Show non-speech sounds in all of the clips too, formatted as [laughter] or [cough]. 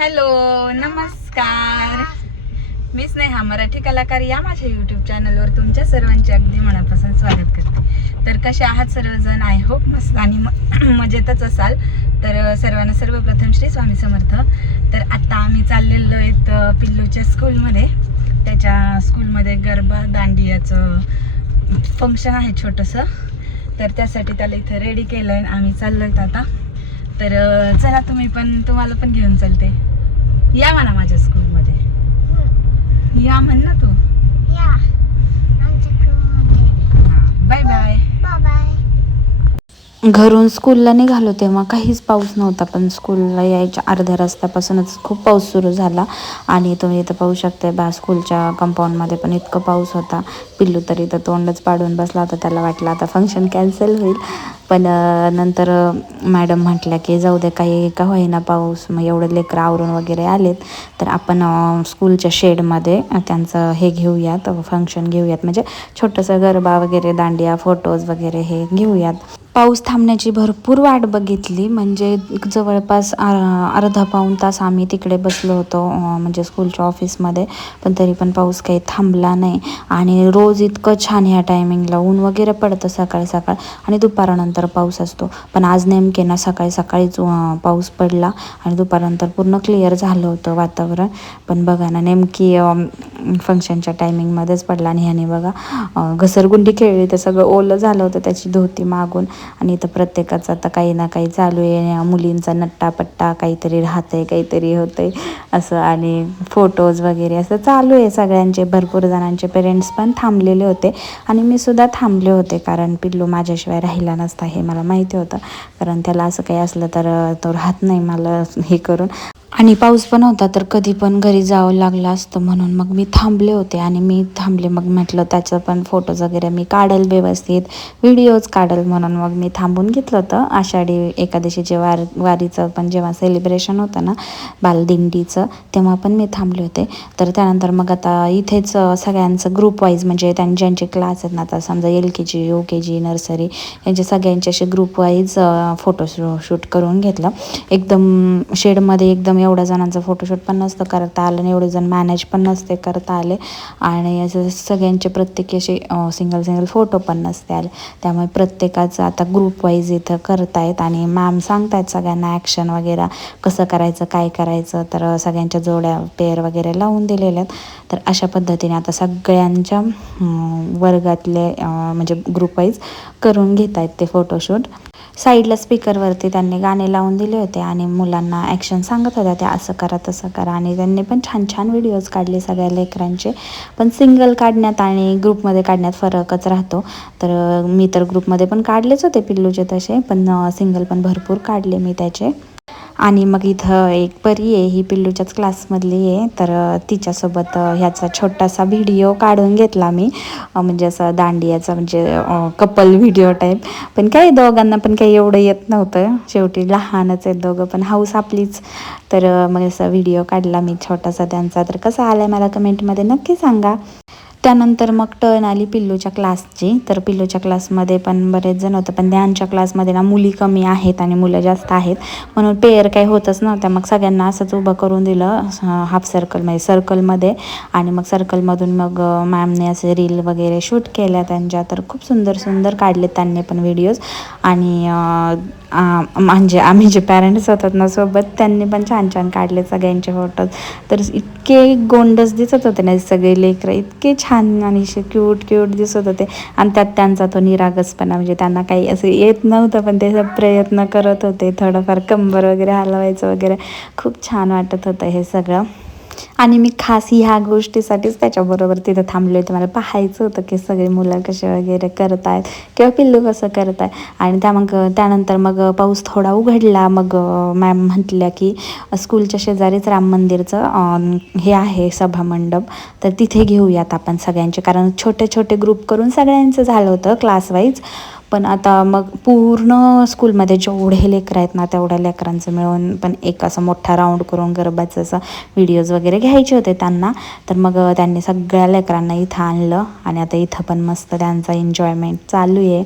Hello नमस्कार. मी स्नेहा मराठी कलाकार या माझ्या यूट्यूब चॅनलवर तुमच्या सर्वांचे अगदी मनापासून स्वागत करते. तर कसे आहात सर्वजण? आय होप मस्त आणि म- [clears throat] मजेतच असाल. तर सर्वांना सर्वप्रथम श्री स्वामी समर्थ. तर आत्ता आम्ही चाललेलो आहेत पिल्लूच्या स्कूलमध्ये त्याच्या स्कूलमध्ये गरबा दांडियाचं फंक्शन आहे छोटंसं. तर त्यासाठी त्याला इथं रेडी केलं आहे आम्ही चाललो आहेत आता. तर चला तुम्ही पण तुम्हाला पण घेऊन चालते. या म्हणा माझ्या स्कूलमध्ये. या म्हण ना तू. या. आमच्या बाय बाय. बाय घरून स्कूलला निघालो तेव्हा काहीच पाऊस नव्हता पण स्कूलला यायच्या अर्ध्या रस्त्यापासूनच खूप पाऊस सुरू झाला. आणि तुम्ही इथं पाहू शकता बा स्कूलच्या कंपाऊंडमध्ये पण इतकं पाऊस होता. पिल्लू तर इथं तोंडच पाडून बसला होता त्याला वाटलं आता फंक्शन कॅन्सल होईल. पण नंतर मॅडम म्हटल्या की जाऊ दे काही का होईना पाऊस मग एवढं लेकरं आवरून वगैरे आलेत. तर आपण स्कूलच्या शेडमध्ये त्यांचं हे घेऊयात फंक्शन घेऊयात. म्हणजे छोटंसं गरबा वगैरे दांडिया फोटोज वगैरे हे घेऊयात. पाऊस थांबण्याची भरपूर वाट बघितली. म्हणजे जवळपास अर्धा पाऊण तास आम्ही तिकडे बसलो होतो म्हणजे स्कूलच्या ऑफिसमध्ये. पण तरी पण पाऊस काही थांबला नाही. आणि रोज इतकं छान ह्या टायमिंगला ऊन वगैरे पडतं सकाळी सकाळ आणि दुपारानंतर पाऊस असतो. पण आज नेमके ना सकाळी सकाळीच पाऊस पडला आणि दुपारनंतर पूर्ण क्लिअर झालं होतं वातावरण. पण बघा ना नेमकी फंक्शनच्या टायमिंगमध्येच पडला आणि ह्याने बघा घसरगुंडी खेळली. तर सगळं ओलं झालं होतं त्याची धोती मागून. आणि इथं प्रत्येकाचं आता काही ना काही चालू आहे. मुलींचा नट्टापट्टा काहीतरी राहतंय काहीतरी होतंय असं. आणि फोटोज वगैरे असं चालू आहे. सगळ्यांचे भरपूर जणांचे पेरेंट्स पण थांबलेले होते. आणि मी सुद्धा थांबले होते कारण पिल्लू माझ्याशिवाय राहिला नसता. हे मला माहिती होतं. कारण त्याला असं काही असलं तर तो राहत नाही मला हे करून. आणि पाऊस पण होता तर कधी पण घरी जावं लागलं असतं म्हणून मग मी थांबले होते आणि मी थांबले. मग म्हटलं त्याचं पण फोटोज वगैरे मी काढेल व्यवस्थित व्हिडिओज काढेल म्हणून मग मी थांबून घेतलं होतं. आषाढी एकादशीचे वार वारीचं पण जेव्हा सेलिब्रेशन होतं ना बालदिंडीचं तेव्हा पण मी थांबले होते. तर त्यानंतर मग आता इथेच सगळ्यांचं ग्रुप वाईज म्हणजे त्यां ज्यांचे क्लास आहेत ना आता समजा L K G U K G nursery यांचे सगळ्यांचे असे ग्रुप वाईज फोटो शूट करून घेतलं. एकदम शेडमध्ये एकदम एवढ्या जणांचं फोटोशूट पण नसतं करता आलं आणि एवढे जण मॅनेज पण नसते करता आले. आणि असं सगळ्यांचे प्रत्येकी असे सिंगल सिंगल फोटो पण नसते आले. त्यामुळे प्रत्येकाचं आता ग्रुप वाईज इथं करतायत आणि मॅम सांगतायत सगळ्यांना ॲक्शन वगैरे कसं करायचं काय करायचं तर सगळ्यांच्या जोड्या पेअर वगैरे लावून दिलेल्या आहेत. तर अशा पद्धतीने आता सगळ्यांच्या वर्गातले म्हणजे ग्रुप वाईज करून घेत आहेत ते फोटोशूट साईडला स्पीकरवरती त्यांनी गाणे लावून दिले होते आणि मुलांना ॲक्शन सांगत होत्या त्या असं करा तसं करा. आणि त्यांनी पण छान छान व्हिडिओज काढले सगळ्या लेकरांचे. पण सिंगल काढण्यात आणि ग्रुपमध्ये काढण्यात फरकच राहतो. तर मी तर ग्रुपमध्ये पण काढलेच होते पिल्लूचे तसे पण सिंगल पण भरपूर काढले मी त्याचे. आणि मग इथं एक परी आहे ही पिल्लूच्याच क्लासमधली आहे. तर तिच्यासोबत ह्याचा छोटासा व्हिडिओ काढून घेतला मी. म्हणजे असं दांडियाचा म्हणजे कपल व्हिडिओ टाईप. पण काही दोघांना पण काही एवढं येत नव्हतं. शेवटी लहानच आहेत दोघं पण हाऊस आपलीच. तर मग असा व्हिडिओ काढला मी छोटासा त्यांचा. तर कसा आला आहे मला कमेंटमध्ये नक्की सांगा. त्यानंतर मग टर्न आली पिल्लूच्या क्लासची. तर पिल्लूच्या क्लासमध्ये पण बरेच जण होतं पण त्यांच्या क्लासमध्ये ना मुली कमी आहेत आणि मुलं जास्त आहेत. म्हणून पेअर काही होतच नव्हत्या. मग सगळ्यांना असंच उभं करून दिलं हाफ सर्कल म्हणजे सर्कलमध्ये आणि मग सर्कलमधून मग मॅमने असे रील वगैरे शूट केल्या त्यांच्या. तर खूप सुंदर सुंदर काढले त्यांनी पण व्हिडिओज आणि म्हणजे आम्ही जे पॅरेंट्स होतात ना सोबत त्यांनी पण छान छान काढले सगळ्यांचे फोटोज तर इतके गोंडस दिसत होते ना सगळे लेकरं इतके छान आणि क्यूट क्यूट दिसत होते. आणि त्यात त्यांचा तो निरागसपणा म्हणजे त्यांना काही असं येत नव्हतं पण ते प्रयत्न करत होते. थोडंफार कंबर वगैरे हलवायचं वगैरे. खूप छान वाटत होतं हे सगळं. आणि मी खास ह्या गोष्टीसाठीच त्याच्याबरोबर तिथं थांबले होते. मला पाहायचं होतं की सगळे मुलं कसे वगैरे करत आहेत किंवा पिल्लू कसं करत आहे आणि त्या मग त्यानंतर मग पाऊस थोडा उघडला. मग मॅम म्हटल्या की स्कूलच्या शेजारीच राम मंदिरचं हे आहे सभामंडप. तर तिथे घेऊयात आपण सगळ्यांचे. कारण छोटे छोटे ग्रुप करून सगळ्यांचं झालं होतं क्लासवाईज पण आता मग पूर्ण स्कूलमध्ये जेवढे लेकरं आहेत ना तेवढ्या लेकरांचं मिळून पण एक असं मोठा राऊंड करून गरबाचं असं व्हिडिओज वगैरे घ्यायचे होते त्यांना. तर मग त्यांनी सगळ्या लेकरांना इथं आणलं आणि आता इथं पण मस्त त्यांचा एन्जॉयमेंट चालू आहे.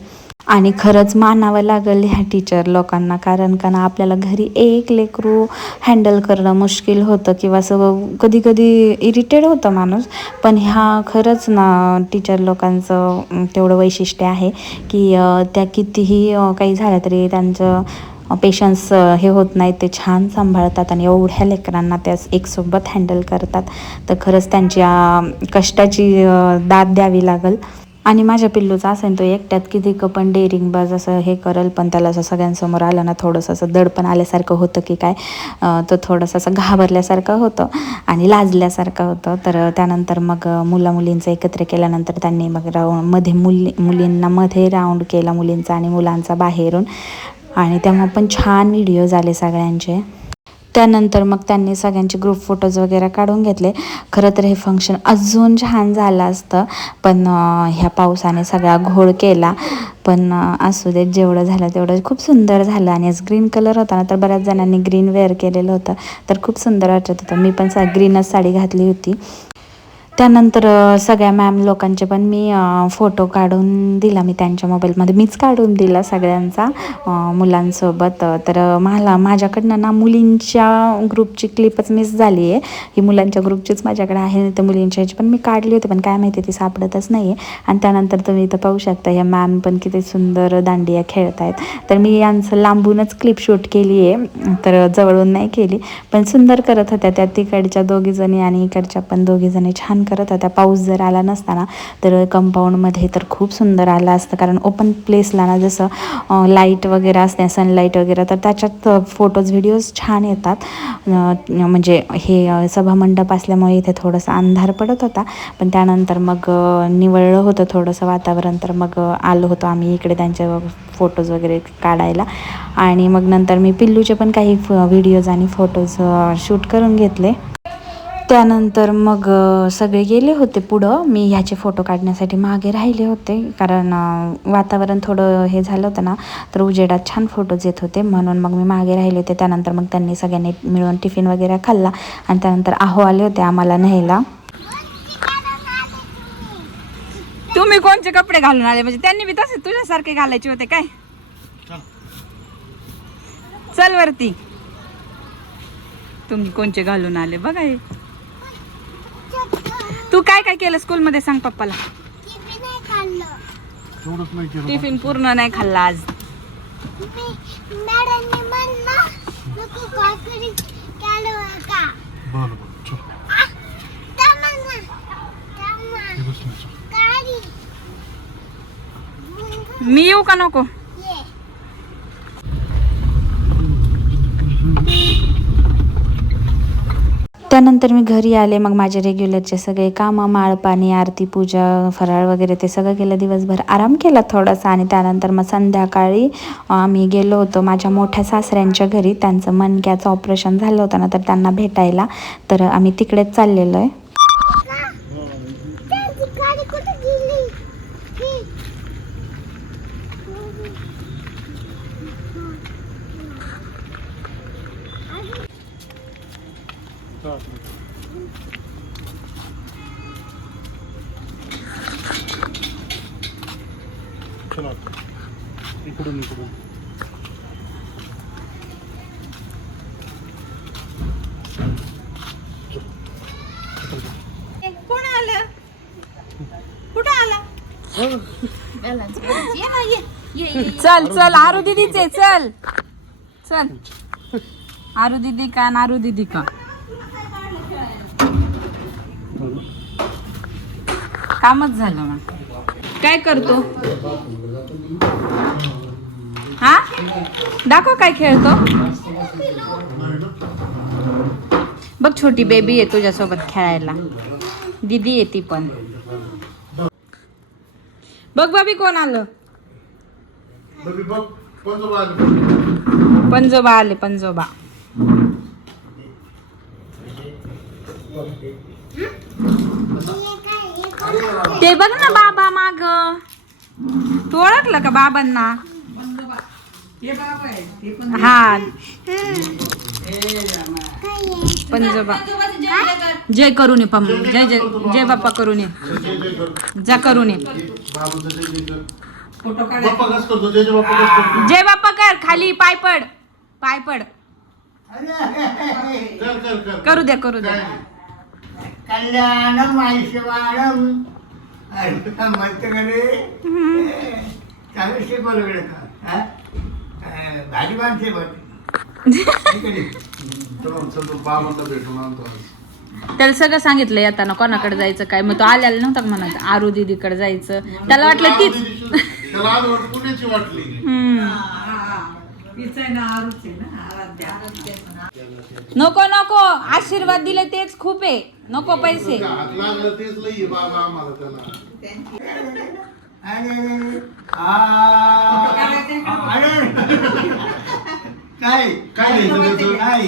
आणि खरंच मानावं लागेल ह्या टीचर लोकांना कारण का ना आपल्याला घरी एक लेकरू हँडल करणं मुश्किल होतं किंवा असं कधी कधी इरिटेड होतं माणूस. पण ह्या खरंच ना टीचर लोकांचं तेवढं वैशिष्ट्य आहे की त्या कितीही काही झालं तरी त्यांचं पेशन्स हे होत नाही. ते छान सांभाळतात आणि एवढ्या लेकरांना त्या एकसोबत हँडल करतात. तर खरंच त्यांच्या कष्टाची दाद द्यावी लागेल. आणि माझ्या पिल्लूचा असेल तो एकट्यात किती पण डेअरिंग बाज असं हे करेल पण त्याला असं सगळ्यांसमोर आलं ना थोडंसं असं दडपण आल्यासारखं होतं की काय तर तो थोडंसं असं घाबरल्यासारखं होतं आणि लाजल्यासारखं होतं. तर त्यानंतर मग मुला मुलींचं एकत्र केल्यानंतर त्यांनी मग राऊंडमध्ये मुली मुलींना मध्ये राऊंड केला मुलींचा आणि मुलांचा बाहेरून. आणि तेव्हा पण छान व्हिडिओ झाले सगळ्यांचे. त्यानंतर मग त्यांनी सगळ्यांचे ग्रुप फोटोज वगैरे काढून घेतले. खरं तर हे फंक्शन अजून छान झालं असतं. पण ह्या पावसाने सगळा घोळ केला. पण असू देत जेवढं झालं तेवढं खूप सुंदर झालं. आणि ग्रीन कलर होता ना तर बऱ्याच जणांनी ग्रीन वेअर केलेलं होतं. तर खूप सुंदर वाटत होतं. मी पण सा ग्रीनच साडी घातली होती. त्यानंतर सगळ्या मॅम लोकांचे पण मी फोटो काढून दिला मी त्यांच्या मोबाईलमध्ये मीच काढून दिला सगळ्यांचा मुलांसोबत. तर मला माझ्याकडनं ना मुलींच्या ग्रुपची क्लिपच मिस झाली आहे ही मुलांच्या ग्रुपचीच माझ्याकडे आहे तर मुलींच्या ह्याची पण मी काढली होती पण काय माहिती ती सापडतच नाही आहे आणि त्यानंतर तुम्ही इथं पाहू शकता या मॅम पण किती सुंदर दांडिया खेळत आहेत तर मी यांचं लांबूनच क्लिप शूट केली आहे तर जवळून नाही केली पण सुंदर करत होत्या त्या तिकडच्या दोघीजणी आणि इकडच्या पण दोघीजणी छान करत होत्या. पाऊस जर आला नसता ना तर कंपाऊंडमध्ये तर खूप सुंदर आलं असतं. कारण ओपन प्लेसला ना जसं लाइट वगैरे असते सनलाईट वगैरे तर त्याच्यात फोटोज व्हिडिओज छान येतात. म्हणजे हे सभामंडप असल्यामुळे इथे थोडंसं अंधार पडत होता. पण त्यानंतर मग निवळलं होतं थोडंसं वातावरण तर मग आलो होतो आम्ही इकडे त्यांच्या फोटोज वगैरे काढायला. आणि मग नंतर मी पिल्लूचे पण काही व्हिडिओज आणि फोटोज शूट करून घेतले. त्यानंतर मग सगळे गेले होते पुढं. मी ह्याचे फोटो काढण्यासाठी मागे राहिले होते. कारण वातावरण थोडं हे झालं होतं ना तर उजेडात छान फोटोज येत होते. म्हणून मग मी मागे राहिले होते. त्यानंतर मग त्यांनी सगळ्यांनी मिळून टिफिन वगैरे खाल्ला. आणि त्यानंतर आहो आले होते आम्हाला न्यायला. तुम्ही कोणचे कपडे घालून आले? म्हणजे त्यांनी बी तसे तुझ्यासारखे घालायचे होते काय? चल वरती. तुम्ही कोणचे घालून आले? बघा हे. तू काय काय केलं स्कूल मध्ये सांग पप्पाला? एवढंच नाही केलं टिफिन पूर्ण नाही खाल्ला आज. बरं बरं चल. नाही, चल. मी येऊ का नको? ये. त्यानंतर मी घरी आले मग माझे रेग्युलरचे सगळे कामं माळपाणी आरती पूजा फराळ वगैरे ते सगळं केलं. दिवसभर आराम केला थोडासा आणि त्यानंतर मग संध्याकाळी आम्ही गेलो होतो माझ्या मोठ्या सासऱ्यांच्या घरी. त्यांचं मनक्याचं ऑपरेशन झालं होतं ना तर त्यांना भेटायला. तर आम्ही तिकडेच चाललेलो आहे. चला इकडून इकडून. कोण आलं? कुठं आला? चल चल आरू दीदीचे चल. चल. आरू दीदी का नारू दीदी का? कामच झालं मग. काय करतो? हा? दाखव काय खेळतो. बघ छोटी बेबी आहे तुझ्यासोबत खेळायला. दीदी आहे ती पण. बघ बाबी कोण आले. पंजोबा आले पंजोबा. ते बघ ना बाबा माग. तू ओळखलं का बाबांना? हा पंजोबा जय करू नये पम जय जय जय बाप्पा करू नये जय जय कर जा करू नये जय जय कर बाप्पा कर खाली पाय पड. पाय पड. कर कर कर. करू द्या करू द्या. कल्याणम आयुष्यवाणम म्हणतो का रे. चालू शिकवलं का? हा? भाजी. त्याला सगळं सांगितलं येताना कोणाकडे जायचं काय? मग तो आलेला नव्हता का म्हणत आरू दीदीकडे जायचं. त्याला वाटलं तीच हम्म. नको नको. आशीर्वाद दिले तेच खूप आहे. नको पैसे. काय काय घ्यायचं त्याचं? काय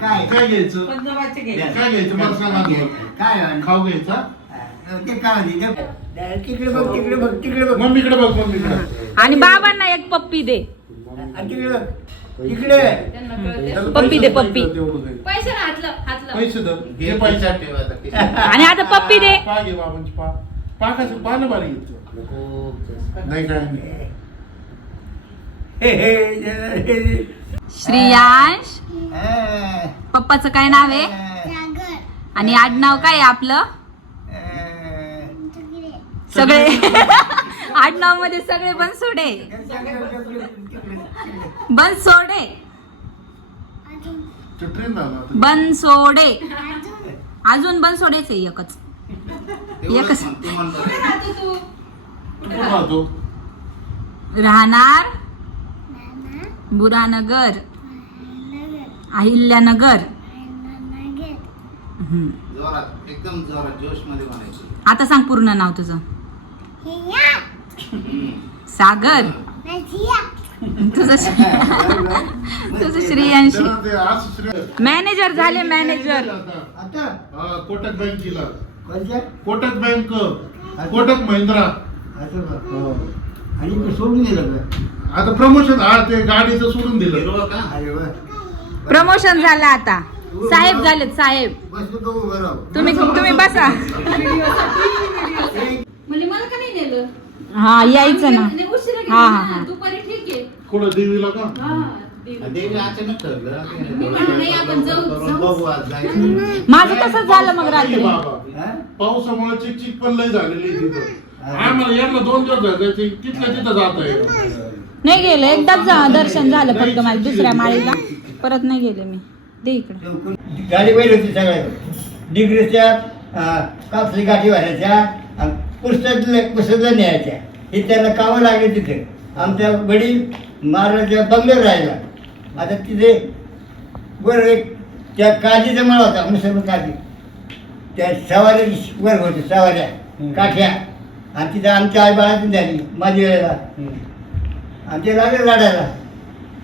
काय काय घ्यायचं काय घ्यायचं मला सांगा आधी. काय खाऊ घ्यायचा ते काय म्हणते? तिकडे बघ तिकडे बघ तिकडे बघ मम्मीकडे बघ मम्मीकडे आणि बाबांना एक पप्पी दे आणि तिकडे बघ तिकडे त्याला पप्पी दे, पप्पी. पैसे ना हातलं हातलं पैसे दर घे पैसे आणि आता पप्पी दे पा घे बाबांची पा पाकाचं पानं बारी घ्यायचं नाही काय नाही. श्रियांश? अं, पप्पाचं काय नाव आहे? आणि आडनाव काय आहे आपलं? सगळे. आडनावमध्ये सगळे बनसोडे. बनसोडे. बनसोडे. अजून. अजून बनसोडेच आहे एकच. एकच. तू कुठं राहतो राहणार नाना. बुरानगर. नगर अहिल्यानगर. नगर. हम्म. जोरात एकदम जोरात जोशमध्ये म्हणायचं. आता सांग पूर्ण नाव तुझं. सागर. तुझं तुझं श्रेयांशी. ते मॅनेजर झाले मॅनेजर. आता. हा, कोटक बँकेला कोणत्या कोटक बँक कोटक महिंद्रा. असं बघ. आणि सोडून दिलं का? आता प्रमोशन हा ते गाडीचं सोडून दिलं. हिरवं का? अरे वा. प्रमोशन झालं आता. साहेब झालेत साहेब. बस तू बघू बरं तुम्ही तुम्ही बसा. म्हणजे मला का नाही नेलं? हा यायचं ना. नाही, उशिरा गेलं हा, हा, ना. हा. दुपारी ठीक आहे. कुठं देवीला का? हा, देवी. देवी अचानक ठरलं मी म्हणलं नाही, आपण जाऊ- करून जाऊ. बघू आज जायचं. माझं तसंच झालं मग रात्री. हा? पावसामुळे चिकचिक पण लय झालेली आहे तिथं. आम्हाला यांना दोन दिवस झाले ते तिथल्या तिथं जात आहे नाही गेले एकदाच जा- दर्शन झालं फक्त माझ्या दुसऱ्या माळीला. परत नाही गेले मी. दे इकडे. गाडी बैल होती सगळ्या. डिग्रीच्या कापसी गाठी भरायच्या अन् पुस्तक पुस्तकं न्यायच्या. हे त्याला कामं लागले तिथे. आमच्या वडील महाराजा बंगल्यावर राहिला. आता तिथे वर एक त्या काजीचा मळ होता मुसलमान काजी. त्या सवाऱ्या वर होते सवाऱ्या काठ्या. आणि तिथं आमच्या आई बाळातून झाली माझ्या वेळेला. आणि ते लागले रडायला.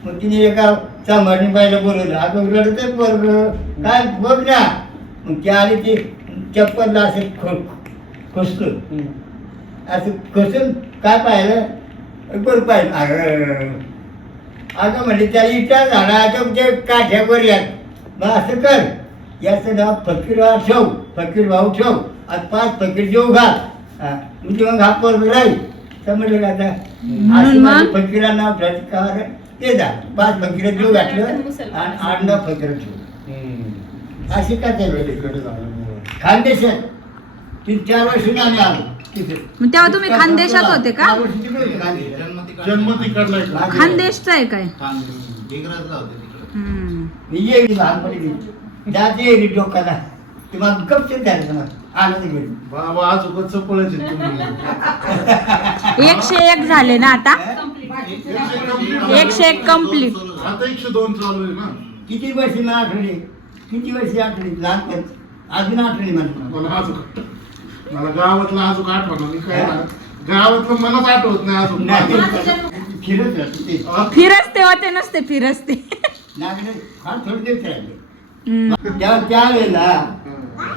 मग तिने एका सांभाळणी बाईला बोलवलं अगं रडत पोरगं. काय बघ ना. मग ती आली ती चप्पलला असे खो खोसलं. असं खोसून काय पाहिलं? बरं पाहिलं. अगं म्हणजे त्या इटा झाडाच्या त्या काठ्यावर या मग असं कर. याचं नाव फकीर ठेव. फकीर भाऊ ठेव. आणि पाच फकीर जेव घाल. म्हणजे मग हा पोरग राहील समजलं का आता असं? म्हणजे फकीरा नाव ठेवायचं का बरं? ते जा. पाच फकीर जेव घातलं आणि आठ नाव फकीर ठेव अशी का चालू तिकडे झालं खानदेशात. तीन चार वर्ष आम्ही आलो. तिथे. मग तेव्हा तुम्ही खानदेशात होते का? चार वर्ष तिकडे होते खानदेशात. जन्म तिकडे जन्म तिकडलाय का खानदेशचा आहे काय? डिग्रजला होते तिकडे. हम्म. मी येईल लहानपणी गेली येईल डोक्याला. तुम्हाला आनंद घेऊन. बाबा आज चपळायचे एकशे एक झाले ना आता? एकशे एक complete. आता एकशे दोन चालू आहे ना. किती वर्ष मला आठवली किती वर्ष आठवली लहानपण अजून आठवली मला. मला गावातलं अजून आठवण मी काय ना गावातलं मलाच आठवत नाही अजून. नाही, फिरत राहते ते हा? फिरस्ते होते नसते फिरस्ते. नागडे फार थोडे दिवस राहिले हम्म. त्या त्यावेळेला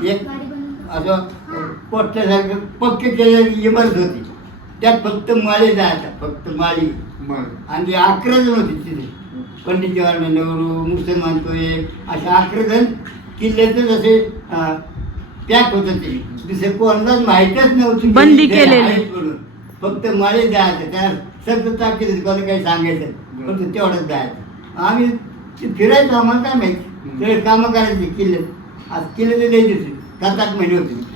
एक असं पोट्यासारखं पक्के केलेली इमारत होती. त्यात फक्त माळी जायचा फक्त माळी. आणि ते अकरा जण होते तिथे. पंडित जवाहरलाल नेहरू मुसलमान तो एक असे अकरा जण किल्ल्यातच असे पॅक होत ते. दुसरे कोणालाच माहीतच नव्हती बंदी केलेले. फक्त माळे जायचं. त्या सगळं ताकीद होती, कोणी काही सांगायचं फक्त तेवढंच जायचं. आम्ही फिरायचो आम्हाला काय माहिती? सगळे कामं करायचे किल्ले. आज किल्ले दिवशी सात आठ महिने होते.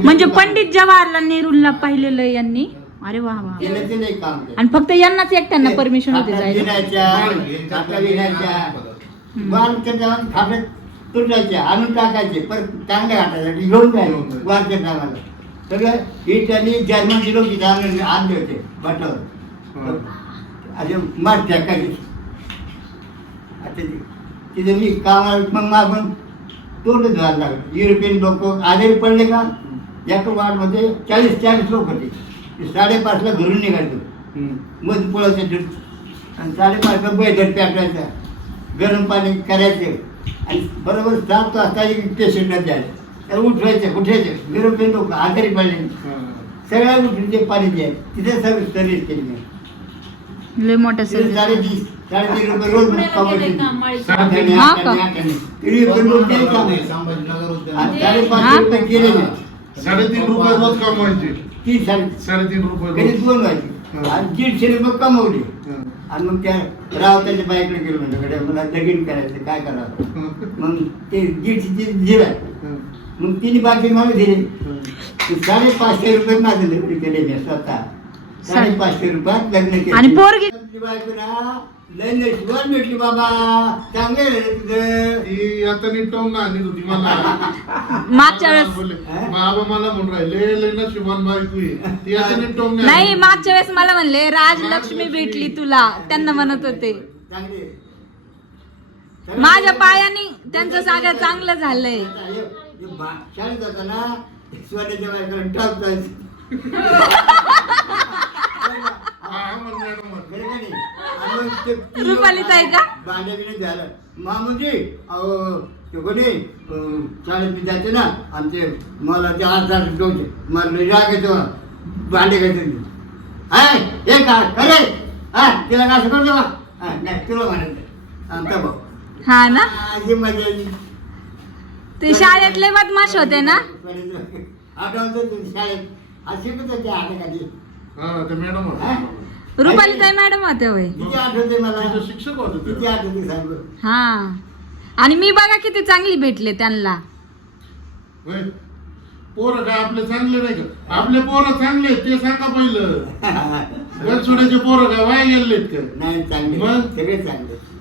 म्हणजे पंडित जवाहरलाल नेहरूंना पाहिलेलं यांनी? अरे वा वा केलं. आणि फक्त यांनाच एकट्यांना परमिशन होते खाटात तुटायचे आणून टाकायचे परत चांगल्या घाटासाठी घेऊन जायचे वारच्या टायमाला सगळं इटाली जर्मनची लोक आणले होते बटावर असे मार टाकायचे आता तिथे मी कामाला मग मागून तोंड धुवायला लागलं. युरोपियन लोक आजारी पडले का? एका वार्डमध्ये चाळीस चाळीस लोक होते. ते साडेपाचला घरून निघायचो. मध पोळायचं आणि साडेपाचला बैदर पेटायचा. गरम पाणी करायचं. आणि बरोबर सात वाजता एक पेशंटला द्यायचं त्याला उठवायचं उठायचं. युरोपियन लोक आजारी पडले. हा. सगळ्या उठून ते पाणी द्यायचं तिथे सर्व सर्व्हिस केली मी लय मोठं साडेतीस साडेतीन रुपये रोज. तरी हा? रुपये केले साडेतीन रुपये रोज कमवायचे. तीस साडे साडेतीन रुपये दोन व्हायचे. आणि दीडशे रुपये कमवले. आणि मग त्या रावताच्या बाईकडे गेलो म्हणजे कडे मला लगीन करायचं काय करावं? [laughs] मग ते दीडशे दिला. मग तिने बाकी मला दिले. साडेपाचशे रुपये माझे लग्न केले मी स्वतः साडेपाचशे रुपयात लग्न केले. बायको ना लय नशिबात भेटली बाबा. चांगले आहे तुझं. ती आता नीटवून आणली होती मला? [laughs] मागच्या वेळेस बोलले, बाबा मला म्हणून राहिले लय नशिबान बायको आहे. ती आता नीटवून नाही मागच्या वेळेस मला म्हणले राजलक्ष्मी भेटली तुला. त्यांना म्हणत होते. चांगले. माझ्या पायाने त्यांचं सगळं चांगलं झालंय. आता हे- हे बा- शाळेत जाताना सोन्याच्या बायकोला टॉप जायचं [laughs] हा, म्हणून मॅडम म्हणते. खरं का नाही? आणि मग ते रुपालीच आहे का? झालं मामूजी अहो ते कोणी अं, शाळेत मी जाते ना आमचे मला ते आठ तास डोसे मला लई राग येतो. भांडे घ्यायचे मी. हाय हे काय खरे हा तिला काय असं करतो का हा नाही तुला म्हणायचं आमचा भाऊ. हा ना? आजी मजा येईल. ते शाळेतले बदमाश होते ना? आठवतं तू शाळेत. आज शिकत होते हाताखाली हा ते मॅडम होते. हा? रुपालीताई मॅडम होते होय. किती आठवते मला? तिथे शिक्षक होते ते. किती आठवते सांगू? हा. आणि मी बघा किती चांगली भेटले त्यांना. होय. पोरं काय आपले चांगले नाही का? आपले पोरं चांगले आहेत, ते सांगा पहिलं. पोरं काय वाया गेलेत का? नाही चांगले. मग? सगळे चांगले.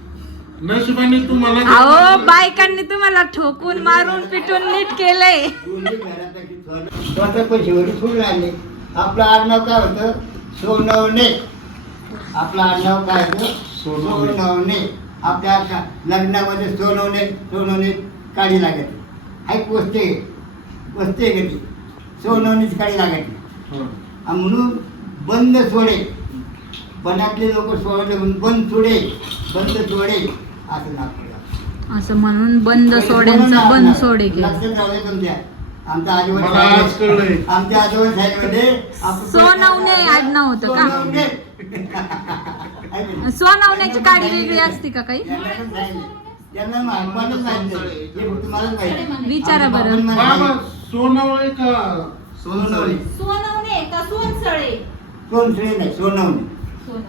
नशिबाने तुम्हाला अहो बायकांनी तुम्हाला ठोकून मारून पिटून नीट केलंय. दोन्ही घरापैकी थोडं- स्वतः राहिले आपलं आडनाव काय होतं? सोनवणे. आपलं आडनाव काय होतं सोनवणे. आपल्या लग्नामध्ये सोनवणे सोनवणे काढी लागायची हाय वस्ते वस्ते ती? सोनवणीची काढी लागायची हा. म्हणून बंद सोडे. बनातले लोक सोडले म्हणून बंद सोडे. बंद सोडे. असं. असं म्हणून बंद सोड्यांचं बंद सोडे केलं. लक्षात राहू दे तुमच्या. आमच्या आजोबा. आमच्या आजोबा साहेबमध्ये आपण- सोनवणे आडनाव होतं का? सोनवणे. सोनावण्याची काडी वेगळी असते का काही. हे. विचारा बरं. सोनवळे का सोनवणे सोनवणे का सोनसळे सोनसळे नाही सोनवणे सोन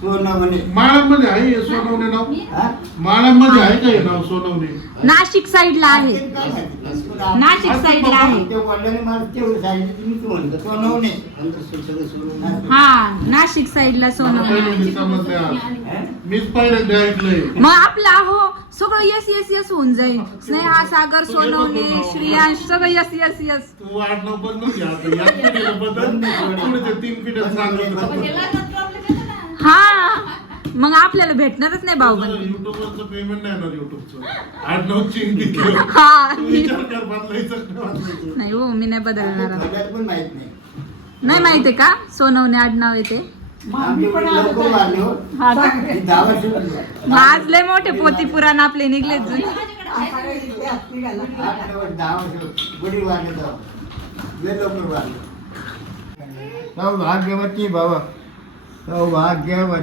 सोनवणे. माळांमध्ये आहे हे सोनवणे नाव? हा? माळांमध्ये आहे का हे नाव सोनवणे? नाशिक साईडला आहे. ते काय माहिती? नाशिक साईडला आहे. ते वडिलांनी मला तेवढं सांगितलं तुम्ही तू म्हणतो सोनवणे. हा नाशिक साईडला मला सोनवणे पहिल्यांदा समजले. आज. हा? मीच पहिल्यांदा ऐकलंय. मग आपला हो सगळं यस यस यस होऊन जाईल. स्नेहा सागर सोनवणे श्रियांश सगळं यस यस यस तू आडनाव बदलून घ्या आता. या पिढीला बदल. पुढे तीन पिढ्या सांगत हा. मग आपल्याला भेटणारच नाही भाऊ युट्यूबवरचं पेमेंट नाही येणार युट्यूबचं. आडनाव चेंज केलं हा तू विचार कर बदलायचं का नाही बदलायचं नाही हो मी नाही बदलणार आता. मला पण माहीत नाही. नाही माहितीये का? सोनवणे आडनाव येते आमचे वडील लवकर वारले हो. का? मी दहा वर्ष झाली. मग आज लय मोठे पोती पुराण आपले निघले जुने. आठ नऊ वर्ष, दहा वर्ष. वडील वारले तेव्हा. लय लवकर वारले. सौभाग्यवती भव. ಸೌಭಾಗ್ಯವತಿ